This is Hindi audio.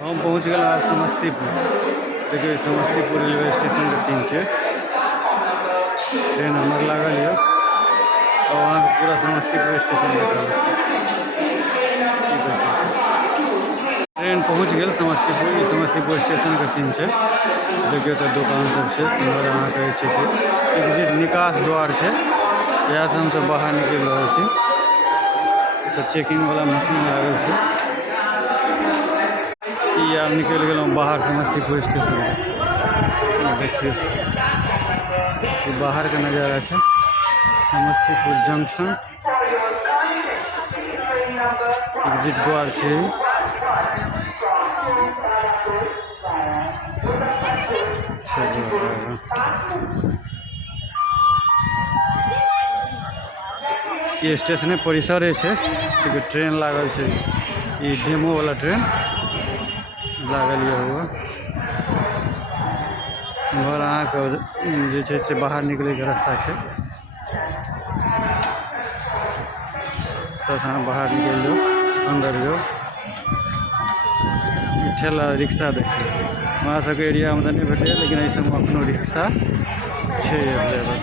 हम पहुँच गए समस्तीपुर। देखिए समस्तीपुर रेलवे स्टेशन के सीन है। ट्रेन हमार लागल है और वहाँ पूरा समस्तीपुर स्टेशन देख रहा है। ट्रेन पहुँच गए समस्तीपुर। ये समस्तीपुर स्टेशन के सीन है। देखिए तो दुकान सब है और अहाँ के एग्जिट निकास द्वार है। यहाँ से हम सब बाहर निकल रहे हैं। तो चेकिंग वाला मशीन लागल है। या निकल गए बाहर समस्तीपुर स्टेशन। देखिए ये बाहर का नज़ारा है। समस्तीपुर जंक्शन एग्जिट द्वार है। ये स्टेशन परिसर है। ट्रेन लागल है। ये डेमो वाला ट्रेन लागल हुआ और अहाँ के से बाहर निकले के रास्ता है। तब अहाँ बाहर निकल जाओ अंदर जाओ। ठेला रिक्शा देखिए वहाँ सबके एरिया में नहीं भेटे लेकिन ऐसे में अपनो रिक्शा है अवेलेबल।